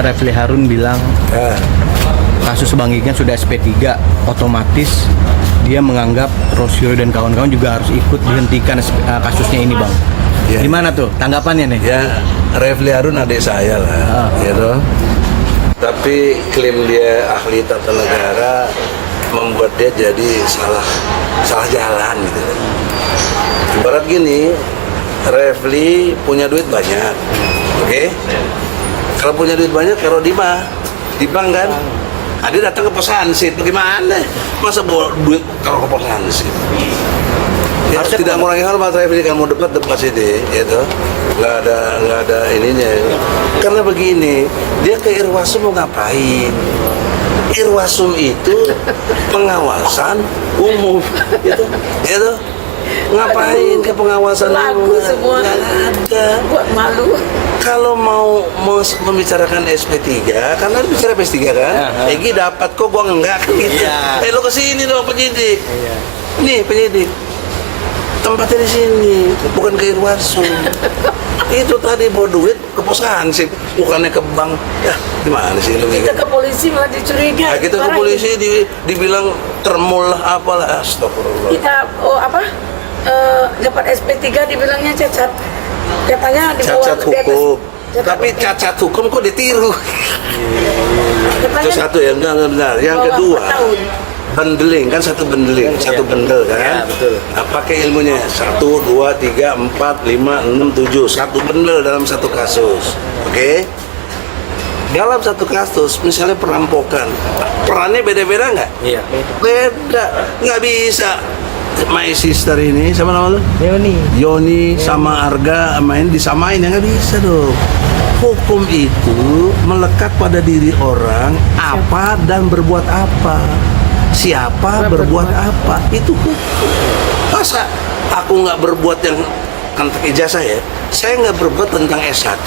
Refli Harun bilang kasus Bang Egy sudah SP3, otomatis dia menganggap Rosyuri dan kawan-kawan juga harus ikut dihentikan kasusnya ini, Bang. Ya. Gimana tuh tanggapannya nih? Ya, Refli Harun adik saya lah, ya toh. Tapi klaim dia ahli tata negara membuat dia jadi salah jalan gitu. Ibarat gini, Refli punya duit banyak, oke? Kalau punya duit banyak, taruh di bank kan? Nah, dia datang ke pos hansip, bagaimana? Masa bawa duit kalau ke pos hansip? Ya, tidak mengurangi hormat Refli, kamu dekat sini, gitu. Nggak ada ininya. Karena begini, dia ke Irwasum mau ngapain? Irwasum itu pengawasan umum, gitu. Ngapain ke pengawasan umum? Nggak ada. Buat malu. Kalau mau membicarakan SP3, karena bicara SP3 kan, Egy dapat kok, gua enggak gitu. Iya. Lo kesini dong penyidik. Iya. Nih penyidik, tempatnya di sini, bukan ke Irwasum. Itu tadi bawa duit ke pos hansip, bukannya ke bank. Ya, gimana sih lu? Kita ke polisi malah dicurigai. Nah, kita ke polisi dibilang termul lah apalah, astagfirullah. Kita dapat SP3 dibilangnya cacat. Katanya di bawah Cacat hukum. Tapi cacat hukum kok ditiru? Itu satu ya, benar. Yang kedua, bendeling kan, satu bendeling, satu bendel kan? Ya, betul. Nah, pakai ilmunya 1, 2, 3, 4, 5, 6, 7, satu bendel dalam satu kasus, oke? Dalam satu kasus, misalnya perampokan, perannya beda-beda nggak? Iya. Beda, nggak bisa. My sister ini, sama nama lu? Yoni sama Arga main disamain, ya nggak bisa dong. Hukum itu melekat pada diri orang apa dan berbuat apa. Siapa berbuat apa, itu hukum. Masa aku nggak berbuat yang tentang ijazah ya, saya nggak berbuat tentang S1.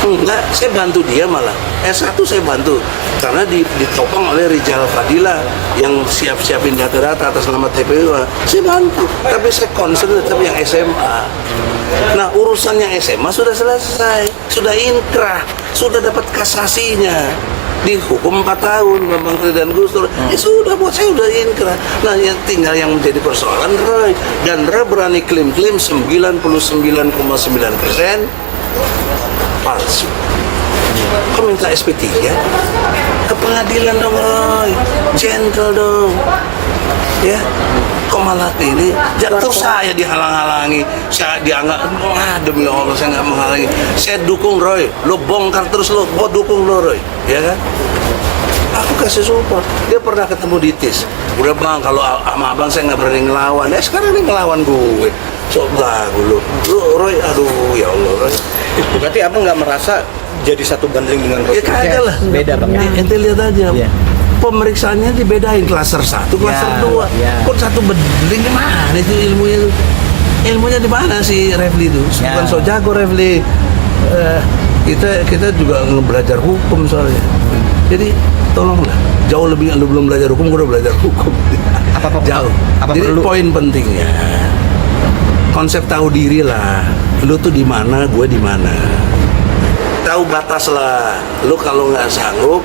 Enggak, saya bantu dia malah. S1 saya bantu karena ditopang oleh Rijal Fadila yang siap-siapin data-data atas nama TPU. Saya bantu, tapi saya concern tetap yang SMA. Nah, urusan yang SMA sudah selesai, sudah inkrah, sudah dapat kasasinya. Dihukum 4 tahun Bambang Tri dan Gus Dur. Ya sudah, buat saya udah inkrah. Nah, yang tinggal yang menjadi persoalan Roy, dan Roy berani klaim-klaim 99,9% palsu. Kau minta SP3 ke pengadilan dong, Roy, gentle dong, ya. Kok malah ini jatuh, saya dihalang-halangi, saya dianggap, demi Allah saya nggak menghalangi, saya dukung Roy, lo bongkar terus lo, gua dukung lo Roy, ya kan? Aku kasih support. Dia pernah ketemu di TIS, udah bang, kalau sama abang saya nggak berani ngelawan, sekarang ini ngelawan gue, sok lagu lo Roy, aduh ya Allah Roy. Berarti abang nggak merasa jadi satu banding dengan Rosyuri? Ya kagak lah. Beda, Bang. Ente lihat aja. Iya. Pemeriksaannya dibedain, klaster 1, klaster 2. Kok satu bedeling gimana itu ilmunya? Ilmunya di mana sih Refli itu? Bukan so jago Refli. Kita juga belajar hukum soalnya. Jadi tolonglah, jauh lebih, lu belum belajar hukum, gue udah belajar hukum. Apa Jauh. Jadi poin pentingnya, konsep tahu diri lah. Lu tuh di mana, gue di mana. Tahu batas lah. Lu kalau nggak sanggup,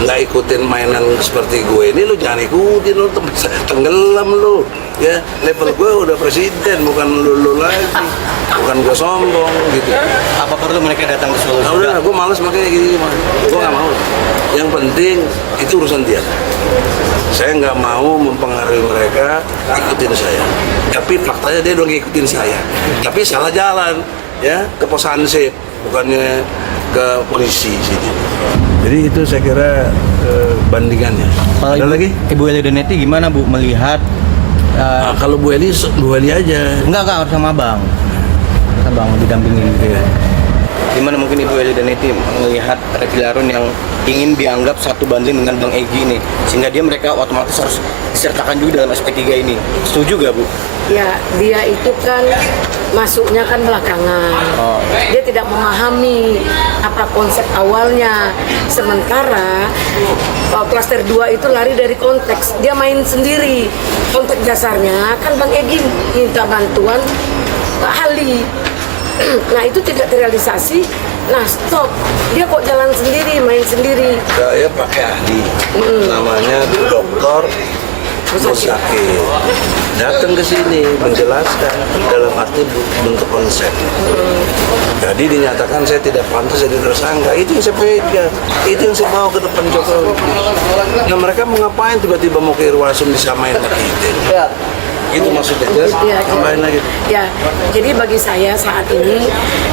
nggak ikutin mainan seperti gue ini, lu jangan ikutin, lu tenggelam lu. Ya, level gue udah presiden, bukan lu lagi, bukan gue sombong gitu. Apa perlu mereka datang ke Solo? Nah, udah, gue males makanya gini, gue nggak mau. Yang penting itu urusan dia. Saya nggak mau mempengaruhi mereka ikutin saya. Tapi faktanya dia udah ngikutin saya. Tapi salah jalan, ya, ke pos hansip, bukannya ke polisi sini. Jadi itu saya kira bandingannya. Ada lagi? Ibu Eli Deneti gimana Bu melihat? Kalau Bu Eli aja. Enggak harus sama Bang. Bang didampingin gitu ya. Gimana mungkin Ibu Eli Deneti melihat Refli Harun yang ingin dianggap satu banding dengan Bang Egy ini, sehingga mereka otomatis harus disertakan juga dalam SP3 ini. Setuju gak Bu? Ya, dia itu kan masuknya kan belakangan. Dia tidak memahami apa konsep awalnya. Sementara klaster 2 itu lari dari konteks. Dia main sendiri. Konteks dasarnya kan Bang Egy minta bantuan ahli. Nah, itu tidak terrealisasi Nah stop, dia kok jalan sendiri, main sendiri. Saya pakai ahli, namanya Dokter Musakir. Datang ke sini menjelaskan dalam arti bentuk konsep. Jadi dinyatakan saya tidak pantas jadi tersangka. Itu yang saya pegang, itu yang saya bawa ke depan Jokowi. Nah mereka mau ngapain tiba-tiba mau ke Irwasum disamain sama kita? Itu maksudnya. Ya, Tambahin lagi. Ya, jadi bagi saya saat ini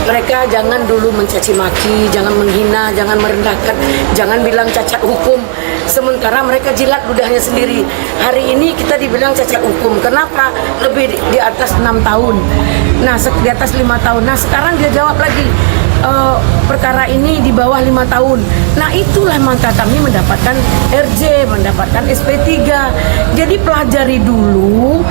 mereka jangan dulu mencaci maki, jangan menghina, jangan merendahkan, jangan bilang cacat hukum. Sementara mereka jilat ludahnya sendiri. Hari ini kita dibilang cacat hukum. Kenapa? Lebih di atas 6 tahun. Nah, di atas 5 tahun. Nah, sekarang dia jawab lagi. Perkara ini di bawah 5 tahun. Nah itulah maka kami mendapatkan RJ, mendapatkan SP3. Jadi pelajari dulu,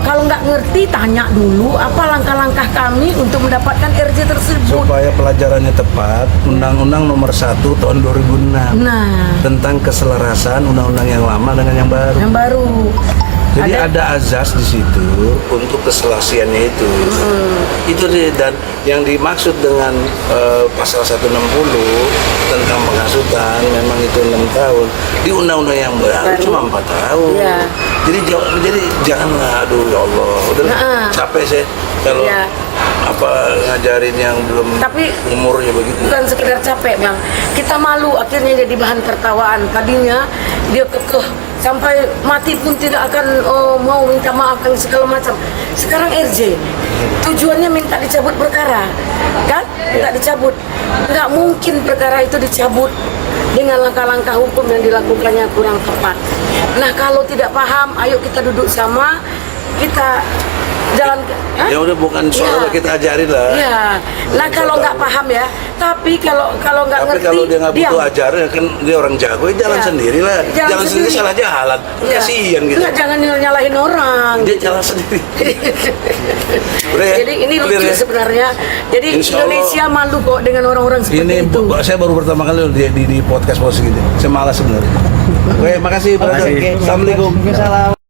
kalau nggak ngerti tanya dulu apa langkah-langkah kami untuk mendapatkan RJ tersebut. Supaya pelajarannya tepat, Undang-Undang Nomor 1 tahun 2006 Nah, tentang keselarasan undang-undang yang lama dengan yang baru. yang baru. Jadi ada azas di situ untuk keselasiannya itu. Itu sih, dan yang dimaksud dengan pasal 160 tentang penghasutan memang itu 6 tahun. Di undang-undang yang baru cuma 4 tahun. Iya. Jadi jangan aduh ya Allah. Udah capek saya kalau Iya. apa ngajarin yang belum Tapi umurnya begitu. bukan sekedar capek bang, kita malu akhirnya jadi bahan tertawaan. Tadinya dia kekeh sampai mati pun tidak akan mau minta maaf dan segala macam. Sekarang RJ tujuannya minta dicabut perkara, kan? Minta dicabut. Nggak mungkin perkara itu dicabut dengan langkah-langkah hukum yang dilakukannya kurang tepat. Nah kalau tidak paham, ayo kita duduk sama, kita jalan. Ya udah bukan soal kita ajarin lah. Iya. Nah kalau nggak paham ya, tapi kalau nggak Tapi ngerti, kalau dia nggak butuh diam. ajaran, kan dia orang jago, ya jalan Ya. sendiri lah. Jalan Jalan sendiri sendiri. salah jalan, Iya. kasihan gitu. Nggak, jangan nyalahin orang. Dia jalan sendiri. Udah ya? Jadi ini Clear lucu ya? sebenarnya. Jadi Insya Allah. Indonesia malu kok dengan orang-orang seperti Ini itu. saya baru pertama kali loh di podcast pos gini. Saya malas sebenarnya. Oke, makasih. Brother. Makasih. Assalamualaikum. Waalaikumsalam.